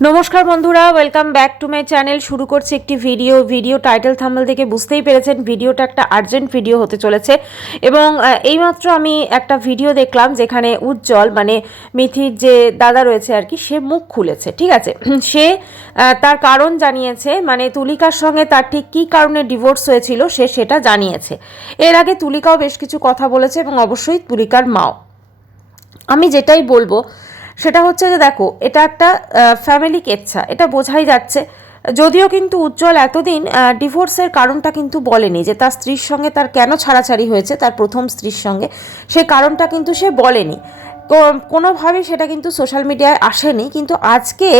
নমস্কার বন্ধুরা, welcome back to my channel. শুরু করছি একটি ভিডিও টাইটেল থাম্বনেল থেকে বুঝতেই পেরেছেন ভিডিওটা একটা আর্জেন্ট ভিডিও হতে চলেছে। এবং এইমাত্র আমি একটা ভিডিও দেখলাম যেখানে উজ্জ্বল মানে মিথির যে দাদা রয়েছে আর কি, সে মুখ খুলেছে। ঠিক আছে, সে তার কারণ জানিয়েছে, মানে তুলিকার সঙ্গে তার ঠিক কী কারণে ডিভোর্স হয়েছিল সে সেটা জানিয়েছে। এর আগে তুলিকাও বেশ কিছু কথা বলেছে এবং অবশ্যই তুলিকার মাও। আমি যেটাই বলবো সেটা হচ্ছে যে দেখো, এটা একটা ফ্যামিলি কেচ্ছা, এটা বোঝাই যাচ্ছে। যদিও কিন্তু উজ্জ্বল এতদিন ডিভোর্সের কারণটা কিন্তু বলেনি, যে তার স্ত্রীর সঙ্গে তার কেন ছাড়াছাড়ি হয়েছে, তার প্রথম স্ত্রীর সঙ্গে, সেই কারণটা কিন্তু সে বলেনি। কোনোভাবেই সেটা কিন্তু সোশ্যাল মিডিয়ায় আসেনি। কিন্তু আজকে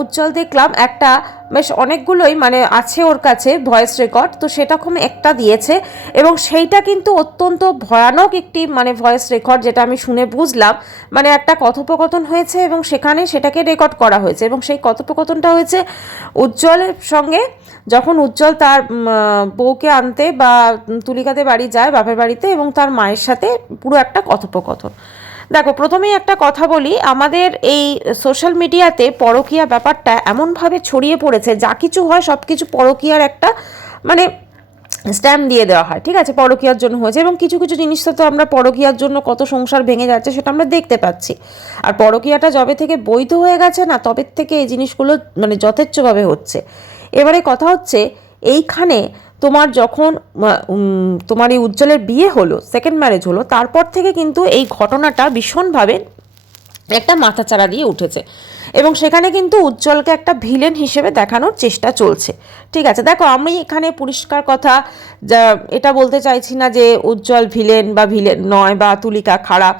উজ্জ্বল দেখলাম একটা বেশ অনেকগুলোই মানে আছে ওর কাছে ভয়েস রেকর্ড, তো সেটা খুব একটা দিয়েছে এবং সেইটা কিন্তু অত্যন্ত ভয়ানক একটি মানে ভয়েস রেকর্ড, যেটা আমি শুনে বুঝলাম মানে একটা কথোপকথন হয়েছে এবং সেখানে সেটাকে রেকর্ড করা হয়েছে। এবং সেই কথোপকথনটা হয়েছে উজ্জ্বলের সঙ্গে, যখন উজ্জ্বল তার বউকে আনতে বা তুলিকাতে বাড়ি যায় বাপের বাড়িতে, এবং তার মায়ের সাথে পুরো একটা কথোপকথন। দেখো, প্রথমেই একটা কথা বলি, আমাদের এই সোশ্যাল মিডিয়াতে পরকীয়া ব্যাপারটা এমনভাবে ছড়িয়ে পড়েছে, যা কিছু হয় সব কিছু পরকীয়ার একটা মানে স্ট্যাম্প দিয়ে দেওয়া হয়। ঠিক আছে, পরকীয়ার জন্য হয়েছে, এবং কিছু কিছু জিনিস তো আমরা পরকীয়ার জন্য কত সংসার ভেঙে যাচ্ছে সেটা আমরা দেখতে পাচ্ছি। আর পরকীয়াটা যবে থেকে বৈধ হয়ে গেছে না, তবে থেকে এই জিনিসগুলো মানে যথেচ্ছভাবে হচ্ছে। এবারে কথা হচ্ছে, এইখানে তোমার যখন তোমার এই উজ্জ্বলের বিয়ে হলো, সেকেন্ড ম্যারেজ হলো, তারপর থেকে কিন্তু এই ঘটনাটা ভীষণভাবে একটা মাথাচাড়া দিয়ে উঠেছে এবং সেখানে কিন্তু উজ্জ্বলকে একটা ভিলেন হিসেবে দেখানোর চেষ্টা চলছে। ঠিক আছে, দেখো, আমি এখানে পরিষ্কার কথা যা এটা বলতে চাইছি না যে উজ্জ্বল ভিলেন বা ভিলেন নয় বা তুলিকা খারাপ,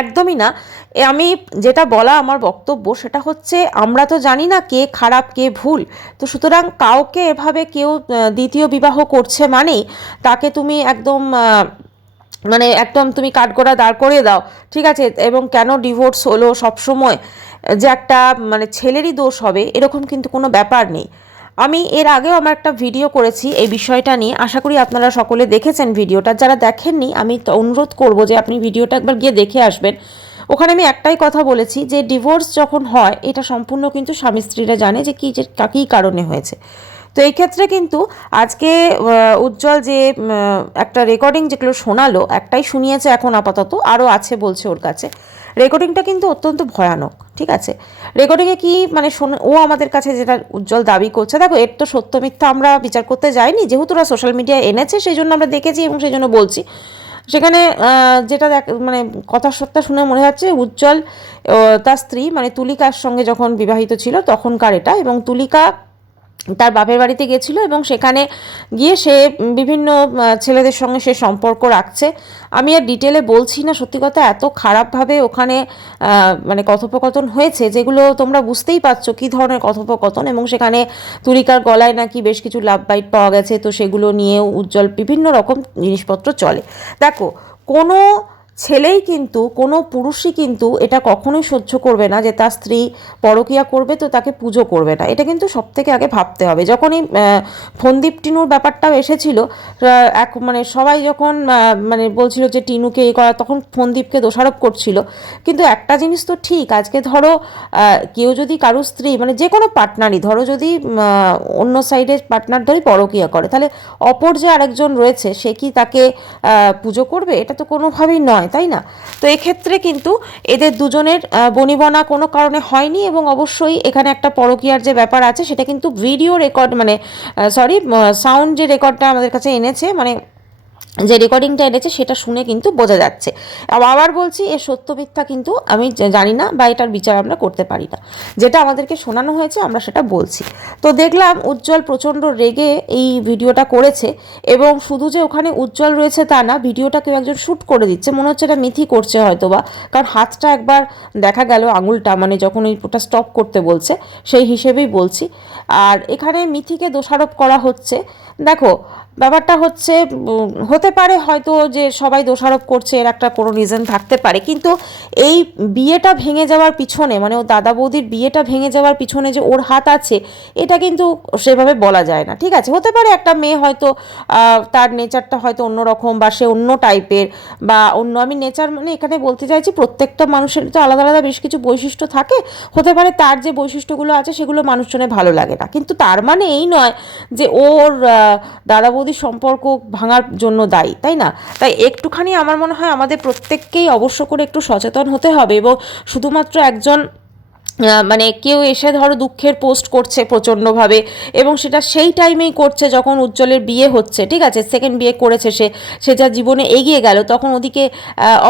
একদমই না। আমি যেটা বলা আমার বক্তব্য সেটা হচ্ছে, আমরা তো জানি না কে খারাপ কে ভুল। তো সুতরাং কাউকে এভাবে কেউ দ্বিতীয় বিবাহ করছে মানেই তাকে তুমি একদম মানে একদম তুমি কাঠগড়া দাঁড় করিয়ে দাও। ঠিক আছে, এবং কেন ডিভোর্স হলো সবসময় যে একটা মানে ছেলেরই দোষ হবে এরকম কিন্তু কোনো ব্যাপার নেই। আমি এর আগেও আমার একটা ভিডিও করেছি এই বিষয়টা নিয়ে, আশা করি আপনারা সকলে দেখেছেন ভিডিওটা। যারা দেখেননি আমি অনুরোধ করব যে আপনি ভিডিওটা একবার গিয়ে দেখে আসবেন। ওখানে আমি একটাই কথা বলেছি যে ডিভোর্স যখন হয় এটা সম্পূর্ণ কিন্তু স্বামী স্ত্রীরা জানে যে কী কারণে হয়েছে। তো এই ক্ষেত্রে কিন্তু আজকে উজ্জ্বল যে একটা রেকর্ডিং যেগুলো শোনালো, একটাই শুনিয়েছে এখন আপাতত, আরও আছে বলছে ওর কাছে। রেকর্ডিংটা কিন্তু অত্যন্ত ভয়ানক। ঠিক আছে, রেকর্ডিংয়ে কি মানে ও আমাদের কাছে যেটা উজ্জ্বল দাবি করছে, দেখো এর তো সত্য মিথ্যা আমরা বিচার করতে যাইনি, যেহেতু ওরা সোশ্যাল মিডিয়ায় এনেছে সেই জন্য আমরা দেখেছি এবং সেই জন্য বলছি। সেখানে যেটা মানে কথা সত্য শুনে মনে হচ্ছে উজ্জ্বল তার স্ত্রী মানে তুলিকার সঙ্গে যখন বিবাহিত ছিল তখনকার এটা, এবং তুলিকা তার বাপের বাড়িতে গেছিলো এবং সেখানে গিয়ে সে বিভিন্ন ছেলেদের সঙ্গে সে সম্পর্ক রাখছে। আমি আর ডিটেলে বলছি না, সত্যি কথা এত খারাপভাবে ওখানে মানে কথোপকথন হয়েছে যেগুলো তোমরা বুঝতেই পারছো কী ধরনের কথোপকথন। এবং সেখানে তুলিকার গলায় নাকি বেশ কিছু লাভ বাইট পাওয়া গেছে, তো সেগুলো নিয়েও উজ্জ্বল বিভিন্ন রকম জিনিসপত্র চলে। দেখো, কোনো ছেলেই কিন্তু কোনো পুরুষই কিন্তু এটা কখনোই সহ্য করবে না যে তার স্ত্রী পরকীয়া করবে তো তাকে পুজো করবে না। এটা কিন্তু সব থেকে আগে ভাবতে হবে। যখনই ফন্দীপ টিনুর ব্যাপারটাও এসেছিল, এক মানে সবাই যখন মানে বলছিল যে টিনুকে এই করা, তখন ফন্দীপকে দোষারোপ করছিল। কিন্তু একটা জিনিস তো ঠিক, আজকে ধরো কেউ যদি কারো স্ত্রী মানে যে কোনো পার্টনারই ধরো যদি অন্য সাইডের পার্টনার ধরে পরকীয়া করে, তাহলে অপর যে আরেকজন রয়েছে সে কি তাকে পুজো করবে? এটা তো কোনোভাবেই নয়, তাই না? তো এক্ষেত্রে কিন্তু এদের দুজনের বনিবনা কোনো কারণে হয়নি, এবং অবশ্যই এখানে একটা পরকীয়ার যে ব্যাপার আছে সেটা কিন্তু ভিডিও রেকর্ড মানে সাউন্ড যে রেকর্ডটা আমাদের কাছে এনেছে, মানে যে রেকর্ডিংটা এনেছে সেটা শুনে কিন্তু বোঝা যাচ্ছে। আবার বলছি, এর সত্য মিথ্যা কিন্তু আমি জানি না বা এটার বিচার আমরা করতে পারি না। যেটা আমাদেরকে শোনানো হয়েছে আমরা সেটা বলছি। তো দেখলাম উজ্জ্বল প্রচণ্ড রেগে এই ভিডিওটা করেছে, এবং শুধু যে ওখানে উজ্জ্বল রয়েছে তা না, ভিডিওটা কেউ একজন শ্যুট করে দিচ্ছে, মনে হচ্ছে এটা মিথি করছে হয়তো বা, কারণ হাতটা একবার দেখা গেল আঙুলটা মানে যখন ওটা স্টপ করতে বলছে সেই হিসেবেই বলছি। আর এখানে মিথিকে দোষারোপ করা হচ্ছে। দেখো, ব্যাপারটা হচ্ছে হতে পারে হয়তো যে সবাই দোষারোপ করছে, এর একটা কোনো রিজন থাকতে পারে, কিন্তু এই বিয়েটা ভেঙে যাওয়ার পিছনে, মানে ও দাদা বৌদির বিয়েটা ভেঙে যাওয়ার পিছনে যে ওর হাত আছে এটা কিন্তু সেভাবে বলা যায় না। ঠিক আছে, হতে পারে একটা মেয়ে হয়তো তার নেচারটা হয়তো অন্যরকম, বা সে অন্য টাইপের, বা অন্য, আমি নেচার মানে এখানে বলতে চাইছি প্রত্যেকটা মানুষের তো আলাদা আলাদা বেশ কিছু বৈশিষ্ট্য থাকে, হতে পারে তার যে বৈশিষ্ট্যগুলো আছে সেগুলো মানুষজনের ভালো লাগে না, কিন্তু তার মানে এই নয় যে ওর দাদা বৌদির সম্পর্ক ভাঙার জন্য দায়ী, তাই না? তাই একটুখানি আমার মনে হয় আমাদের প্রত্যেককেই অবশ্য করে একটু সচেতন হতে হবে, এবং শুধুমাত্র একজন মানে কেউ এসে ধরো দুঃখের পোস্ট করছে প্রচণ্ডভাবে, এবং সেটা সেই টাইমেই করছে যখন উজ্জ্বলের বিয়ে হচ্ছে, ঠিক আছে, সেকেন্ড বিয়ে করেছে সে, সে যা জীবনে এগিয়ে গেল, তখন ওদিকে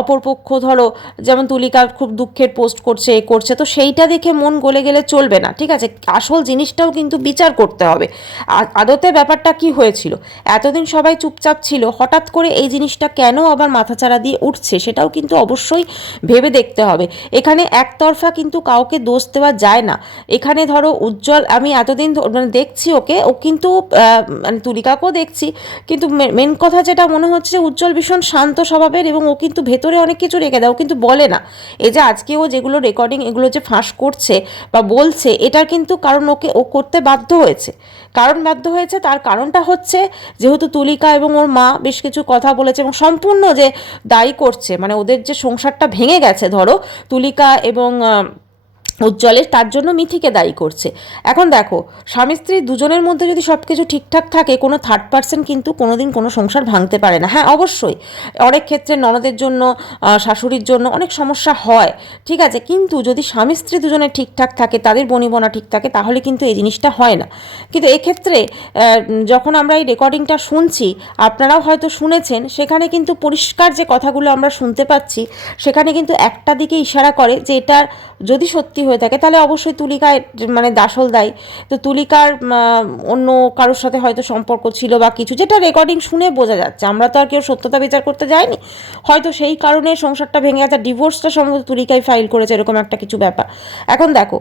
অপরপক্ষ ধরো যেমন তুলিকা খুব দুঃখের পোস্ট করছে, করছে, তো সেইটা দেখে মন গলে গেলে চলবে না। ঠিক আছে, আসল জিনিসটাও কিন্তু বিচার করতে হবে, আদতে ব্যাপারটা কি হয়েছিল, এতদিন সবাই চুপচাপ ছিল, হঠাৎ করে এই জিনিসটা কেন আবার মাথাচাড়া দিয়ে উঠছে সেটাও কিন্তু অবশ্যই ভেবে দেখতে হবে। এখানে একতরফা কিন্তু কাউকে দোষ দেওয়া যায় না। এখানে ধরো উজ্জ্বল, আমি এতদিন মানে দেখছি ওকে, ও কিন্তু মানে তুলিকাকেও দেখছি, কিন্তু মেন কথা যেটা মনে হচ্ছে উজ্জ্বল ভীষণ শান্ত স্বভাবের, এবং ও কিন্তু ভেতরে অনেক কিছু রেখে দেয়, ও কিন্তু বলে না। এই যে আজকে ও যেগুলো রেকর্ডিং এগুলো যে ফাঁস করছে বা বলছে, এটার কিন্তু কারণ ওকে ও করতে বাধ্য হয়েছে, তার কারণটা হচ্ছে যেহেতু তুলিকা এবং ওর মা বেশ কিছু কথা বলেছে এবং সম্পূর্ণ যে দায়ী করছে, মানে ওদের যে সংসারটা ভেঙে গেছে ধরো তুলিকা এবং উজ্জ্বলের, তার জন্য মিথিকে দায়ী করছে। এখন দেখো, স্বামী স্ত্রী দুজনের মধ্যে যদি সব কিছু ঠিকঠাক থাকে, কোনো থার্ড পার্সন কিন্তু কোনোদিন কোনো সংসার ভাঙতে পারে না। হ্যাঁ অবশ্যই অনেক ক্ষেত্রে ননদের জন্য, শাশুড়ির জন্য অনেক সমস্যা হয়, ঠিক আছে, কিন্তু যদি স্বামী স্ত্রী দুজনে ঠিকঠাক থাকে, তাদের বনিবনা ঠিক থাকে, তাহলে কিন্তু এই জিনিসটা হয় না। কিন্তু এক্ষেত্রে যখন আমরা এই রেকর্ডিংটা শুনছি, আপনারাও হয়তো শুনেছেন, সেখানে কিন্তু পরিষ্কার যে কথাগুলো আমরা শুনতে পাচ্ছি, সেখানে কিন্তু একটা দিকে ইশারা করে যে এটার যদি সত্যি হয়ে থাকে তাহলে অবশ্যই তুলিকায় মানে দাসল দায়ী। তো তুলিকার অন্য কারোর সাথে হয়তো সম্পর্ক ছিল বা কিছু, যেটা রেকর্ডিং শুনে বোঝা যাচ্ছে, আমরা তো আর কেউ সত্যতা বিচার করতে যাইনি, হয়তো সেই কারণে সংসারটা ভেঙে গেছে, ডিভোর্সটা সম্ভবত তুলিকায় ফাইল করেছে, এরকম একটা কিছু ব্যাপার। এখন দেখো,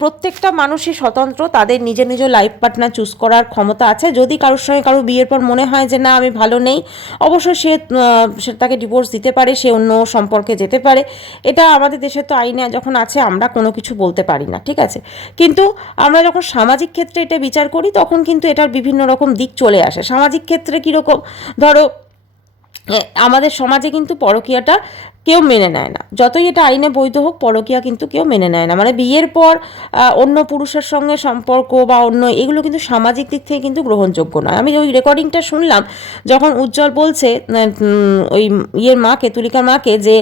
প্রত্যেকটা মানুষই স্বতন্ত্র, তাদের নিজের নিজের লাইফ পার্টনার চুজ করার ক্ষমতা আছে। যদি কারোর সঙ্গে কারো বিয়ের পর মনে হয় যে না আমি ভালো নেই, অবশ্যই সে তাকে ডিভোর্স দিতে পারে, সে অন্য সম্পর্কে যেতে পারে। এটা আমাদের দেশে তো আইনে যখন আছে, আমরা কোনো কিছু বলতে পারি না, ঠিক আছে, কিন্তু আমরা যখন সামাজিক ক্ষেত্রে এটা বিচার করি, তখন কিন্তু এটার বিভিন্ন রকম দিক চলে আসে। সামাজিক ক্ষেত্রে কীরকম, ধরো আমাদের সমাজে কিন্তু পরকীয়াটা কেউ মেনে নেয় না, যতই এটা আইনে বৈধ হোক, পরকীয়া কিন্তু কেউ মেনে নেয় না, মানে বিয়ের পর অন্য পুরুষের সঙ্গে সম্পর্ক বা অন্য এগুলো কিন্তু সামাজিক দিক থেকে কিন্তু গ্রহণযোগ্য নয়। আমি ওই রেকর্ডিংটা শুনলাম, যখন উজ্জ্বল বলছে ওই ইয়ের মাকে, তুলিকার মাকে, যে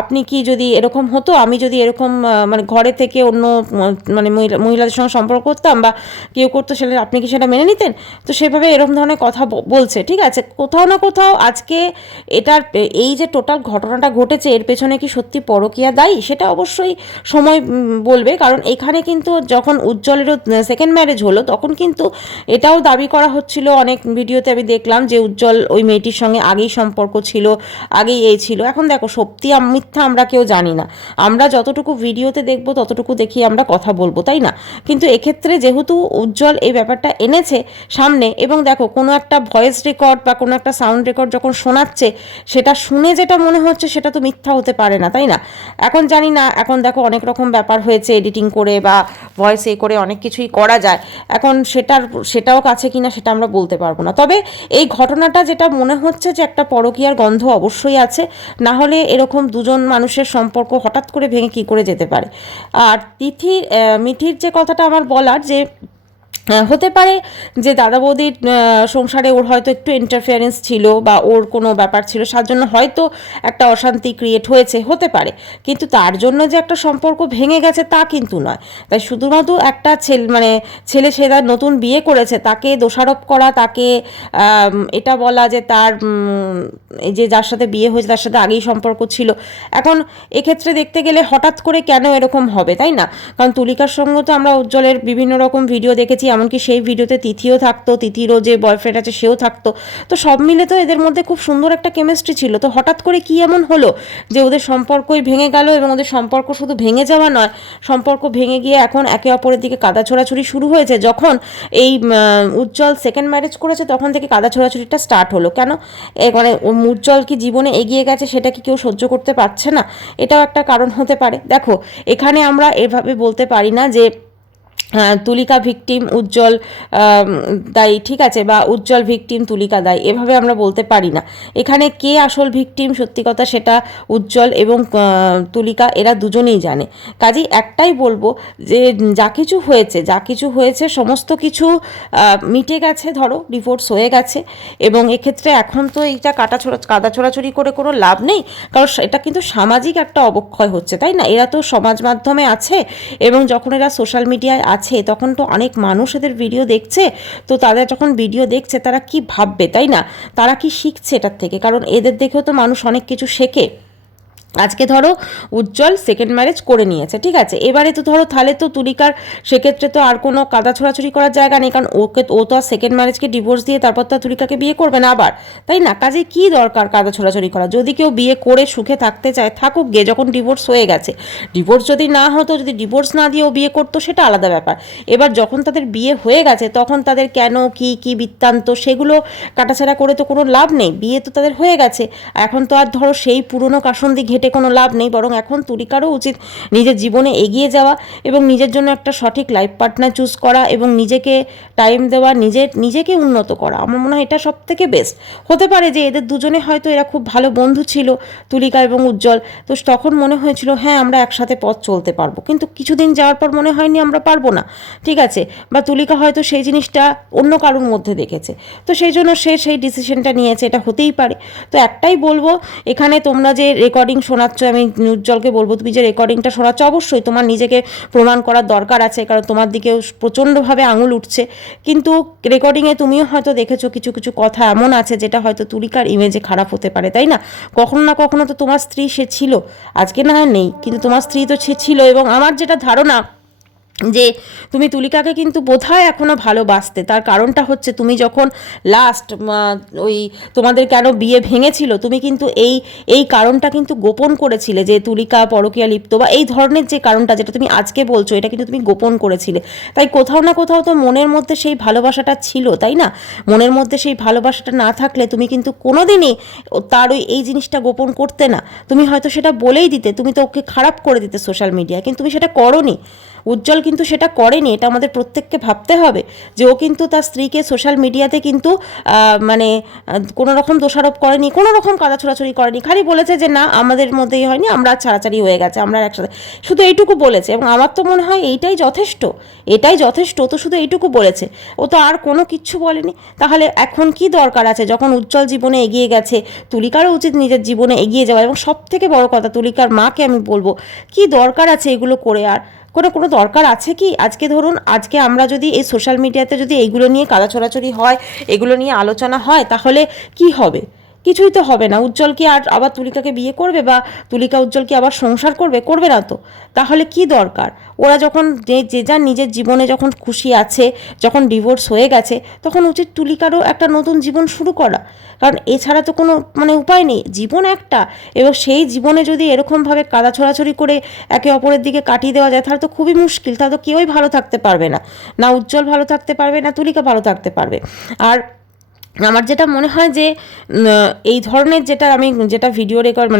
আপনি কি যদি এরকম হতো, আমি যদি এরকম মানে ঘরে থেকে অন্য মানে মহিলাদের সঙ্গে সম্পর্ক করতাম বা কেউ করতো, সেটা আপনি কি সেটা মেনে নিতেন? তো সেভাবে এরকম ধরনের কথা বলছে, ঠিক আছে, কোথাও না কোথাও আজকে এটার এই যে টোটাল ঘটনাটা ঘটেছে, এর পেছনে কি সত্যি পরকীয়া দায়ী, সেটা অবশ্যই সময় বলবে। কারণ এখানে কিন্তু যখন উজ্জ্বলেরও সেকেন্ড ম্যারেজ হলো, তখন কিন্তু এটাও দাবি করা হচ্ছিল, অনেক ভিডিওতে আমি দেখলাম যে উজ্জ্বল ওই মেয়েটির সঙ্গে আগেই সম্পর্ক ছিল, আগেই এই ছিল। এখন দেখো, সত্যি মিথ্যা আমরা কেউ জানি না, আমরা যতটুকু ভিডিওতে দেখবো ততটুকু দেখি আমরা কথা বলবো, তাই না? কিন্তু এক্ষেত্রে যেহেতু উজ্জ্বল এই ব্যাপারটা এনেছে সামনে, এবং দেখো কোনো একটা ভয়েস রেকর্ড বা কোনো একটা সাউন্ড রেকর্ড যখন শোনাচ্ছে, সেটা শুনে যেটা মনে হচ্ছে সেটা তো মিথ্যা হতে পারে না, তাই না? এখন জানি না, এখন দেখো অনেক রকম ব্যাপার হয়েছে, এডিটিং করে বা ভয়েস করে অনেক কিছুই করা যায়, এখন সেটাও কাছে কিনা সেটা আমরা বলতে পারবো না। তবে এই ঘটনাটা যেটা মনে হচ্ছে যে একটা পরকীয়ার গন্ধ অবশ্যই আছে, না হলে এরকম দুজন মানুষের সম্পর্ক হঠাৎ করে ভেঙে কী করে যেতে পারে। আর মিঠির যে কথাটা আমার বলার, যে হতে পারে যে দাদা বৌদির সংসারে ওর হয়তো একটু ইন্টারফিয়ারেন্স ছিল বা ওর কোনো ব্যাপার ছিল, তার জন্য হয়তো একটা অশান্তি ক্রিয়েট হয়েছে, হতে পারে, কিন্তু তার জন্য যে একটা সম্পর্ক ভেঙে গেছে তা কিন্তু নয়। তাই শুধুমাত্র একটা ছেলে সে তার নতুন বিয়ে করেছে, তাকে দোষারোপ করা, তাকে এটা বলা যে তার এই যে যার সাথে বিয়ে হয়েছে তার সাথে আগেই সম্পর্ক ছিল, এখন এক্ষেত্রে দেখতে গেলে হঠাৎ করে কেন এরকম হবে, তাই না? কারণ তুলিকার সঙ্গে তো আমরা উজ্জ্বলের বিভিন্ন রকম ভিডিও দেখেছি, দেখেছি, এমনকি সেই ভিডিওতে তিথিও থাকতো, তিথিরও যে বয়ফ্রেন্ড আছে সেও থাকতো। তো সব মিলে তো এদের মধ্যে খুব সুন্দর একটা কেমিস্ট্রি ছিল। তো হঠাৎ করে কি এমন হলো যে ওদের সম্পর্কই ভেঙে গেল, এবং ওদের সম্পর্ক শুধু ভেঙে যাওয়া নয়, সম্পর্ক ভেঙে গিয়ে এখন একে অপরের দিকে কাদা ছোড়াছুড়ি শুরু হয়েছে। যখন এই উজ্জ্বল সেকেন্ড ম্যারেজ করেছে তখন থেকে কাদা ছোড়াছুড়িটা স্টার্ট হলো। কেন? মানে উজ্জ্বল কি জীবনে এগিয়ে গেছে সেটা কি কেউ সহ্য করতে পারছে না? এটাও একটা কারণ হতে পারে। দেখো, এখানে আমরা এভাবে বলতে পারি না যে তুলিকা ভিকটিম উজ্জ্বল দায়ী, ঠিক আছে, বা উজ্জ্বল ভিকটিম তুলিকা দায়ী, এভাবে আমরা বলতে পারি না। এখানে কে আসল ভিকটিম সত্যি কথা সেটা উজ্জ্বল এবং তুলিকা এরা দুজনেই জানে। কাজেই একটাই বলবো যে যা কিছু হয়েছে সমস্ত কিছু মিটে গেছে, ধরো ডিভোর্স হয়ে গেছে, এবং এক্ষেত্রে এখন তো এইটা কাদা ছোড়াছুড়ি করে কোনো লাভ নেই, কারণ এটা কিন্তু সামাজিক একটা অবক্ষয় হচ্ছে, তাই না? এরা তো সমাজ মাধ্যমে আছে, এবং যখন এরা সোশ্যাল মিডিয়ায় আছে তখন তো অনেক মানুষ এদের ভিডিও দেখছে। তো তাদের যখন ভিডিও দেখছে তারা কি ভাববে, তাই না? তারা কি শিখছে এটার থেকে? কারণ এদের দেখেও তো মানুষ অনেক কিছু শেখে। আজকে ধরো উজ্জ্বল সেকেন্ড ম্যারেজ করে নিয়েছে, ঠিক আছে, এবারে তো ধরো তাহলে তো তুলিকার সেক্ষেত্রে তো আর কোনো কাদা ছোড়াছুড়ি করার জায়গা নেই, কারণ ও তো আর সেকেন্ড ম্যারেজকে ডিভোর্স দিয়ে তারপর তো তুলিকাকে বিয়ে করবে না আবার, তাই না? কাজে কি দরকার কাদা ছোড়াছুড়ি করা? যদি কেউ বিয়ে করে সুখে থাকতে চায় থাকুক গে, যখন ডিভোর্স হয়ে গেছে। ডিভোর্স যদি না হতো, যদি ডিভোর্স না দিয়েও বিয়ে করতো সেটা আলাদা ব্যাপার। এবার যখন তাদের বিয়ে হয়ে গেছে তখন তাদের কেন কি বৃত্তান্ত সেগুলো কাটাছাড়া করে তো কোনো লাভ নেই। বিয়ে তো তাদের হয়ে গেছে, এখন তো আর ধরো সেই পুরনো কাসন্দি ঘেটে কোনো লাভ নেই। বরং এখন তুলিকারও উচিত নিজের জীবনে এগিয়ে যাওয়া এবং নিজের জন্য একটা সঠিক লাইফ পার্টনার চুজ করা এবং নিজেকে টাইম দেওয়া, নিজেকে উন্নত করা। আমার মনে হয় এটা সব থেকে বেস্ট হতে পারে। যে এদের দুজনে হয়তো এরা খুব ভালো বন্ধু ছিল, তুলিকা এবং উজ্জ্বল, তো তখন মনে হয়েছিল হ্যাঁ আমরা একসাথে পথ চলতে পারবো, কিন্তু কিছুদিন যাওয়ার পর মনে হয়নি আমরা পারবো না, ঠিক আছে, বা তুলিকা হয়তো সেই জিনিসটা অন্য কারোর মধ্যে দেখেছে, তো সেই জন্য সে সেই ডিসিশনটা নিয়েছে, এটা হতেই পারে। তো একটাই বলবো, এখানে তোমরা যে রেকর্ডিং শোনাচ্ছ, আমি উজ্জ্বলকে বলবো তুমি যে রেকর্ডিংটা শোনাচ্ছ অবশ্যই তোমার নিজেকে প্রমাণ করার দরকার আছে, কারণ তোমার দিকেও প্রচণ্ডভাবে আঙুল উঠছে। কিন্তু রেকর্ডিংয়ে তুমিও হয়তো দেখেছো কিছু কিছু কথা এমন আছে যেটা হয়তো তুলিকার ইমেজে খারাপ হতে পারে, তাই না? কখনো না কখনো তো তোমার স্ত্রী সে ছিল, আজকে না হয় নেই, কিন্তু তোমার স্ত্রী তো সে ছিল। এবং আমার যেটা ধারণা যে তুমি তুলিকাকে কিন্তু বোধহয় এখনও ভালোবাসতে। তার কারণটা হচ্ছে তুমি যখন লাস্ট ওই তোমাদের কেন বিয়ে ভেঙেছিল, তুমি কিন্তু এই কারণটা কিন্তু গোপন করেছিলে যে তুলিকা পরকীয়া লিপ্ত, বা এই ধরনের যে কারণটা যেটা তুমি আজকে বলছো এটা কিন্তু তুমি গোপন করেছিলে। তাই কোথাও না কোথাও তো মনের মধ্যে সেই ভালোবাসাটা ছিল, তাই না? মনের মধ্যে সেই ভালোবাসাটা না থাকলে তুমি কিন্তু কোনোদিনই তার এই জিনিসটা গোপন করতে না। তুমি হয়তো সেটা বলেই দিতে, তুমি তো ওকে খারাপ করে দিতে সোশ্যাল মিডিয়ায়, কিন্তু তুমি সেটা করোনি। উজ্জ্বল কিন্তু সেটা করেনি, এটা আমাদের প্রত্যেককে ভাবতে হবে যে ও কিন্তু তার স্ত্রীকে সোশ্যাল মিডিয়াতে কিন্তু মানে কোনো রকম দোষারোপ করেনি, কোনো রকম কাদা ছোড়াছুড়ি করেনি, খালি বলেছে যে না আমাদের মধ্যেই হয়নি, আমরা ছাড়াছাড়ি হয়ে গেছে, আমরা একসাথে, শুধু এইটুকু বলেছে। এবং আমার তো মনে হয় এটাই যথেষ্ট, ও তো শুধু এইটুকু বলেছে, ও তো আর কোনো কিচ্ছু বলেনি। তাহলে এখন কি দরকার আছে, যখন উজ্জ্বল জীবনে এগিয়ে গেছে, তুলিকারও উচিত নিজের জীবনে এগিয়ে যাওয়া। এবং সব থেকে বড় কথা, তুলিকার মাকে আমি বলবো কি দরকার আছে এগুলো করে, আর কোনো দরকার আছে কি? আজকে ধরুন, আজকে আমরা যদি এই সোশ্যাল মিডিয়াতে যদি এইগুলো নিয়ে কাদা ছোড়াছুড়ি হয়, এগুলো নিয়ে আলোচনা হয়, তাহলে কি হবে? কিছুই তো হবে না। উজ্জ্বল কি আর আবার তুলিকাকে বিয়ে করবে, বা তুলিকা উজ্জ্বল কি আবার সংসার করবে না তো। তাহলে কি দরকার? ওরা যখন যে যার নিজের জীবনে যখন খুশি আছে, যখন ডিভোর্স হয়ে গেছে, তখন উচিত তুলিকারও একটা নতুন জীবন শুরু করা। কারণ এছাড়া তো কোনো উপায় নেই, জীবন একটা, এবং সেই জীবনে যদি এরকমভাবে কাদা ছোড়াছড়ি করে একে অপরের দিকে কাটিয়ে দেওয়া যায় তাহলে তো খুবই মুশকিল। তাহলে তো কেউই ভালো থাকতে পারবে না, না উজ্জ্বল ভালো থাকতে পারবে, না তুলিকা ভালো থাকতে পারবে। আর আমার যেটা মনে হয় যে এই ধরনের যেটা ভিডিও রেকর্ড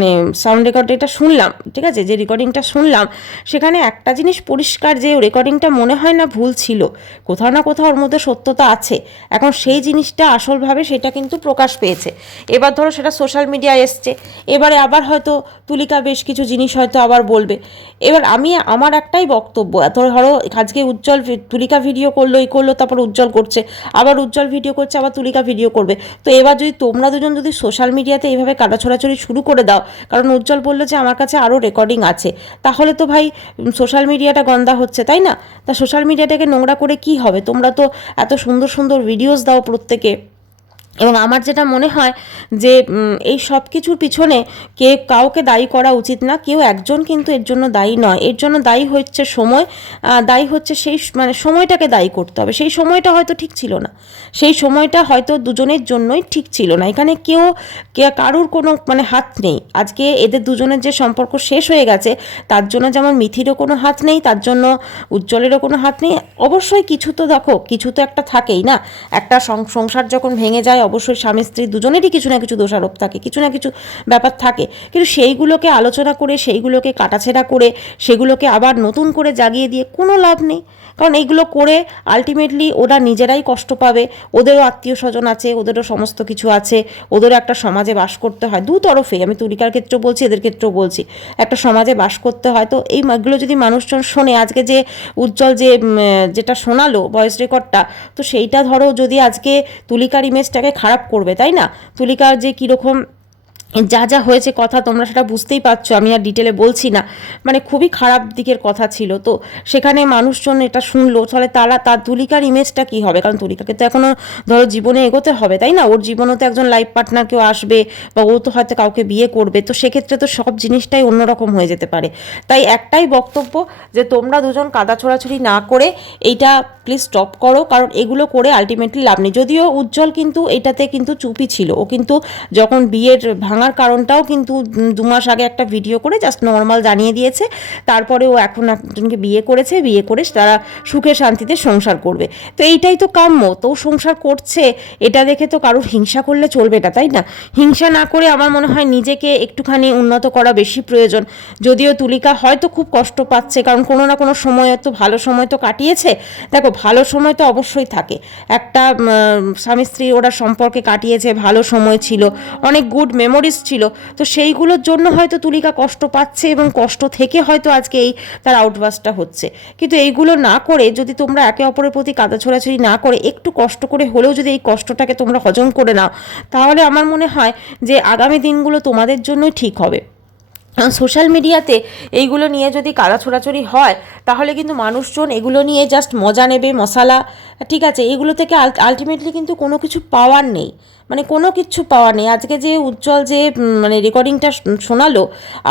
সাউন্ড রেকর্ড এটা শুনলাম, ঠিক আছে, যে রেকর্ডিংটা শুনলাম, সেখানে একটা জিনিস পরিষ্কার, যে রেকর্ডিংটা মনে হয় না ভুল ছিল, কোথাও না কোথাও ওর মধ্যে সত্যতা আছে। এখন সেই জিনিসটা আসলভাবে সেটা কিন্তু প্রকাশ পেয়েছে। এবার ধরো সেটা সোশ্যাল মিডিয়ায় এসছে, এবারে আবার হয়তো তুলিকা বেশ কিছু জিনিস হয়তো আবার বলবে। এবার আমার একটাই বক্তব্য, ধরো আজকে তুলিকা ভিডিও করলো, তারপর উজ্জ্বল করছে, আবার উজ্জ্বল ভিডিও করছে, আবার তুলিকা ভিডিও করবে। তো এবার যদি তোমরা দুজন যদি সোশ্যাল মিডিয়াতে এইভাবে কাদা ছোড়াছড়ি শুরু করে দাও, কারণ উজ্জ্বল বললো যে আমার কাছে আরও রেকর্ডিং আছে, তাহলে তো ভাই সোশ্যাল মিডিয়াটা গন্দা হচ্ছে, তাই না? তা সোশ্যাল মিডিয়াটাকে নোংরা করে কি হবে? তোমরা তো এত সুন্দর সুন্দর ভিডিওস দাও প্রত্যেকে, এবং আমার যেটা মনে হয় যে এই সব কিছুর পিছনে কাউকে দায়ী করা উচিত না, কেউ একজন কিন্তু এর জন্য দায়ী নয়, এর জন্য দায়ী হচ্ছে সময়, দায়ী হচ্ছে সেই মানে সময়টাকে দায়ী করতে হবে। সেই সময়টা হয়তো ঠিক ছিল না, সেই সময়টা হয়তো দুজনের জন্যই ঠিক ছিল না, এখানে কারুর কোনো মানে হাত নেই। আজকে এদের দুজনের যে সম্পর্ক শেষ হয়ে গেছে তার জন্য যেমন মিথিরও কোনো হাত নেই, তার জন্য উজ্জ্বলেরও কোনো হাত নেই। অবশ্যই কিছু তো দেখো, কিছু তো একটা থাকেই না, একটা সংসার যখন ভেঙে যায় অবশ্যই স্বামী স্ত্রী দুজনেরই কিছু না কিছু দোষারোপ থাকে, কিছু না কিছু ব্যাপার থাকে, কিন্তু সেইগুলোকে আলোচনা করে, সেইগুলোকে কাটাছেড়া করে, সেগুলোকে আবার নতুন করে জাগিয়ে দিয়ে কোনো লাভ নেই। কারণ এইগুলো করে আলটিমেটলি ওরা নিজেরাই কষ্ট পাবে, ওদেরও আত্মীয় স্বজন আছে, ওদেরও সমস্ত কিছু আছে, ওদেরও একটা সমাজে বাস করতে হয়, দু তরফেই, আমি তুলিকার ক্ষেত্রেও বলছি, এদের ক্ষেত্রেও বলছি, একটা সমাজে বাস করতে হয়। তো এইগুলো যদি মানুষজন শোনে, আজকে যে উজ্জ্বল যেটা শোনালো ভয়েস রেকর্ডটা, তো সেইটা ধরো যদি আজকে তুলিকার ইমেজটাকে খারাপ করবে, তাই না? তুলিকার যে কীরকম যা যা হয়েছে কথা তোমরা সেটা বুঝতেই পারছো, আমি আর ডিটেলে বলছি না, মানে খুবই খারাপ দিকের কথা ছিল। তো সেখানে মানুষজন এটা শুনলো, তাহলে তার তুলিকার ইমেজটা কী হবে? কারণ তুলিকাকে তো এখনও ধরো জীবনে এগোতে হবে, তাই না? ওর জীবনেও তো একজন লাইফ পার্টনার কেউ আসবে, বা ও তো হয়তো কাউকে বিয়ে করবে, তো সেক্ষেত্রে তো সব জিনিসটাই অন্যরকম হয়ে যেতে পারে। তাই একটাই বক্তব্য যে তোমরা দুজন কাদা ছোড়াছুড়ি না করে এইটা প্লিজ স্টপ করো, কারণ এগুলো করে আলটিমেটলি লাভ নেই। যদিও উজ্জ্বল কিন্তু এটাতে কিন্তু চুপই ছিল, ও কিন্তু যখন বিয়ের ভাঙার কারণটাও কিন্তু 2 মাস আগে একটা ভিডিও করে জাস্ট নর্মাল জানিয়ে দিয়েছে, তারপরে ও এখন একজনকে বিয়ে করেছে, বিয়ে করে তারা সুখে শান্তিতে সংসার করবে। তো এইটাই তো কাম্য, তো সংসার করছে, এটা দেখে তো কারোর হিংসা করলে চলবে না, তাই না? হিংসা না করে আমার মনে হয় নিজেকে একটুখানি উন্নত করা বেশি প্রয়োজন। যদিও তুলিকা হয়তো খুব কষ্ট পাচ্ছে, কারণ কোনো না কোনো সময় তো ভালো সময় তো কাটিয়েছে। দেখো, ভালো সময় তো অবশ্যই থাকে, একটা স্বামী স্ত্রী ওরা সম্পর্কে কাটিয়েছে, ভালো সময় ছিল, অনেক গুড মেমোরিজ ছিল, তো সেইগুলোর জন্য হয়তো তুলিকা কষ্ট পাচ্ছে, এবং কষ্ট থেকে হয়তো আজকে এই তার আউটবাস্টটা হচ্ছে। কিন্তু এইগুলো না করে যদি তোমরা একে অপরের প্রতি কাদা ছোড়াছুড়ি না করে একটু কষ্ট করে হলেও যদি এই কষ্টটাকে তোমরা হজম করে নাও, তাহলে আমার মনে হয় যে আগামী দিনগুলো তোমাদের জন্যই ঠিক হবে। সোশ্যাল মিডিয়াতে এইগুলো নিয়ে যদি কাদা ছোড়াছড়ি হয়, তাহলে কিন্তু মানুষজন এগুলো নিয়ে জাস্ট মজা নেবে, মশালা, ঠিক আছে, এগুলো থেকে আলটিমেটলি কিন্তু কোনো কিছু পাওয়ার নেই, মানে কোনো কিছু পাওয়ার নেই। আজকে যে উজ্জ্বল যে মানে রেকর্ডিংটা শোনালো,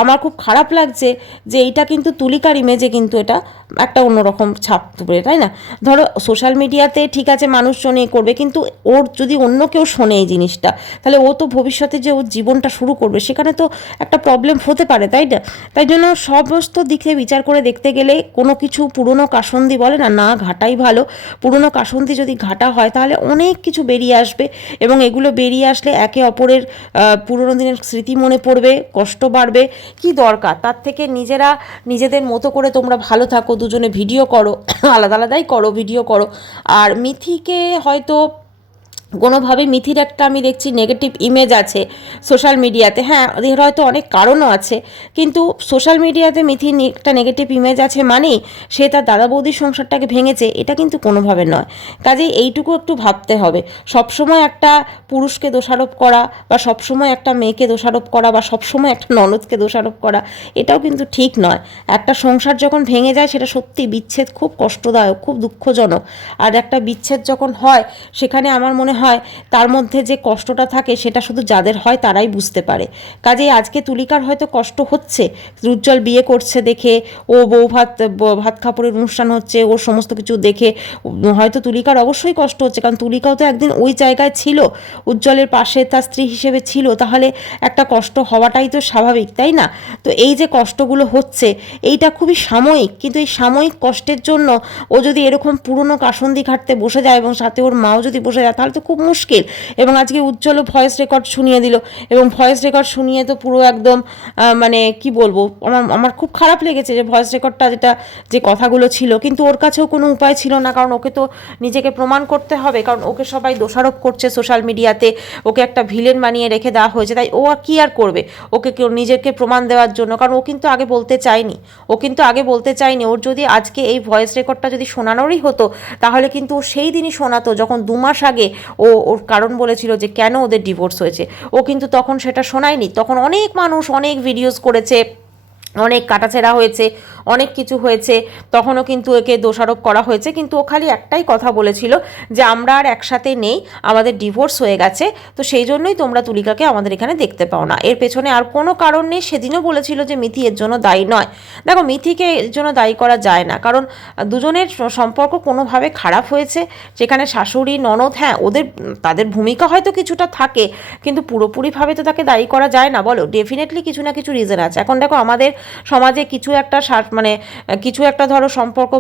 আমার খুব খারাপ লাগছে যে এইটা কিন্তু তুলিকার ইমেজে কিন্তু এটা একটা অন্যরকম ছাপ তুলে, তাই না? ধরো সোশ্যাল মিডিয়াতে ঠিক আছে মানুষজন এ করবে, কিন্তু ওর যদি অন্য কেউ শোনে এই জিনিসটা, তাহলে ও তো ভবিষ্যতে যে ওর জীবনটা শুরু করবে সেখানে তো একটা প্রবলেম হতে পারে, তাই না? তাই জন্য সমস্ত দিকে বিচার করে দেখতে গেলে কোনো কিছু পুরনো কাসন্দি বলে না, না ঘাটাই ভালো। পুরনো কাসন্দি যদি ঘাটা হয় তাহলে অনেক কিছু বেরিয়ে আসবে, এবং এগুলো বেরিয়ে আসলে একে অপরের পুরনো দিনের স্মৃতি মনে পড়বে, কষ্ট বাড়বে। কি দরকার তার থেকে? নিজেদের মতো করে তোমরা ভালো থাকো, দুজনে ভিডিও করো, আলাদা আলাদাই করো, ভিডিও করো। আর মিথিকে হয়তো কোনোভাবে মিথির একটা আমি দেখছি নেগেটিভ ইমেজ আছে সোশ্যাল মিডিয়াতে, হ্যাঁ এর হয়তো অনেক কারণও আছে, কিন্তু সোশ্যাল মিডিয়াতে মিথির একটা নেগেটিভ ইমেজ আছে মানেই সে তার দাদা বৌদির সংসারটাকে ভেঙেছে, এটা কিন্তু কোনোভাবে নয়। কাজেই এইটুকু একটু ভাবতে হবে। সবসময় একটা পুরুষকে দোষারোপ করা, বা সবসময় একটা মেয়েকে দোষারোপ করা, বা সবসময় একটা ননদকে দোষারোপ করা, এটাও কিন্তু ঠিক নয়। একটা সংসার যখন ভেঙে যায় সেটা সত্যি বিচ্ছেদ খুব কষ্টদায়ক, খুব দুঃখজনক। আর একটা বিচ্ছেদ যখন হয় সেখানে আমার মনে হয় তার মধ্যে যে কষ্টটা থাকে সেটা শুধু যাদের হয় তারাই বুঝতে পারে। কাজেই আজকে তুলিকার হয়তো কষ্ট হচ্ছে, উজ্জ্বল বিয়ে করছে দেখে, ও ভাত খাপড়ের অনুষ্ঠান হচ্ছে, ওর সমস্ত কিছু দেখে হয়তো তুলিকার অবশ্যই কষ্ট হচ্ছে, কারণ তুলিকাও তো একদিন ওই জায়গায় ছিল, উজ্জ্বলের পাশে তার স্ত্রী হিসেবে ছিল, তাহলে একটা কষ্ট হওয়াটাই তো স্বাভাবিক, তাই না? তো এই যে কষ্টগুলো হচ্ছে এইটা খুবই সাময়িক, কিন্তু এই সাময়িক কষ্টের জন্য ও যদি এরকম পুরনো কাসন্দি ঘাটতে বসে যায়, এবং সাথে ওর মাও যদি বসে যায়, তাহলে তো খুব মুশকিল। এবং আজকে উজ্জ্বলও ভয়েস রেকর্ড শুনিয়ে দিল, এবং ভয়েস রেকর্ড শুনিয়ে তো পুরো একদম মানে কি বলবো, আমার খুব খারাপ লেগেছে যে ভয়েস রেকর্ডটা যে কথাগুলো ছিল, কিন্তু ওর কাছেও কোনো উপায় ছিল না, কারণ ওকে তো নিজেকে প্রমাণ করতে হবে, কারণ ওকে সবাই দোষারোপ করছে সোশ্যাল মিডিয়াতে, ওকে একটা ভিলেন বানিয়ে রেখে দেওয়া হয়েছে, তাই ও আর কি আর করবে ওকে কেউ নিজেকে প্রমাণ দেওয়ার জন্য, কারণ ও কিন্তু আগে বলতে চায়নি। ওর যদি আজকে এই ভয়েস রেকর্ডটা যদি শোনানোরই হতো, তাহলে কিন্তু ও সেই দিনই শোনাতো যখন 2 মাস আগে ওর কারণ বলেছিল যে কেন ওদের ডিভোর্স হয়েছে। ও কিন্তু তখন সেটা শোনায়নি, তখন অনেক মানুষ অনেক ভিডিওস করেছে, অনেক কাটাছেঁড়া হয়েছে, অনেক কিছু হয়েছে, তখনও কিন্তু একে দোষারোপ করা হয়েছে। কিন্তু ও খালি একটাই কথা বলেছিল যে আমরা আর একসাথে নেই, আমাদের ডিভোর্স হয়ে গেছে, তো সেই জন্যই তোমরা তুলিকাকে আমাদের এখানে দেখতে পাও না। এর পেছনে আর কোনো কারণ নেই। সেদিনও বলেছিল যে মিথি এর জন্য দায়ী নয়। দেখো, মিথিকে এর জন্য দায়ী করা যায় না, কারণ দুজনের সম্পর্ক কোনোভাবে খারাপ হয়েছে। যেখানে শাশুড়ি ননদ, হ্যাঁ তাদের ভূমিকা হয়তো কিছুটা থাকে, কিন্তু পুরোপুরিভাবে তো তাকে দায়ী করা যায় না, বলো। ডেফিনেটলি কিছু না কিছু রিজন আছে। এখন দেখো, আমাদের সমাজে কিছু একটা মানে কিছু একটা ধরো সম্পর্ক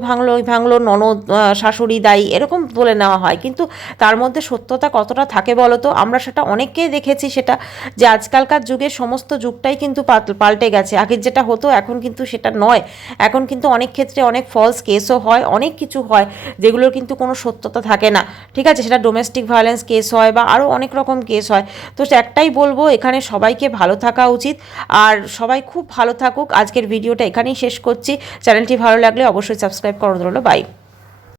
ভাঙলো ননদ শাশুড়ি দায়ী এরকম বলে নেওয়া হয়, কিন্তু তার মধ্যে সত্যতা কতটা থাকে বলো তো। আমরা সেটা অনেককেই দেখেছি, সেটা যে আজকালকার যুগে সমস্ত যুগটাই কিন্তু পাল্টে গেছে। আগের যেটা হতো এখন কিন্তু সেটা নয়। এখন কিন্তু অনেক ক্ষেত্রে অনেক ফলস কেসও হয়, অনেক কিছু হয় যেগুলোর কিন্তু কোনো সত্যতা থাকে না, ঠিক আছে। সেটা ডোমেস্টিক ভায়োলেন্স কেস হয় বা আরও অনেক রকম কেস হয়। তো একটাই বলবো, এখানে সবাইকে ভালো থাকা উচিত, আর সবাই খুব ভালো থাকুক। আজকের ভিডিওটা এখানেই শেষ করছি। চ্যানেলটি ভালো লাগলে অবশ্যই সাবস্ক্রাইব করানো রইল। বাই।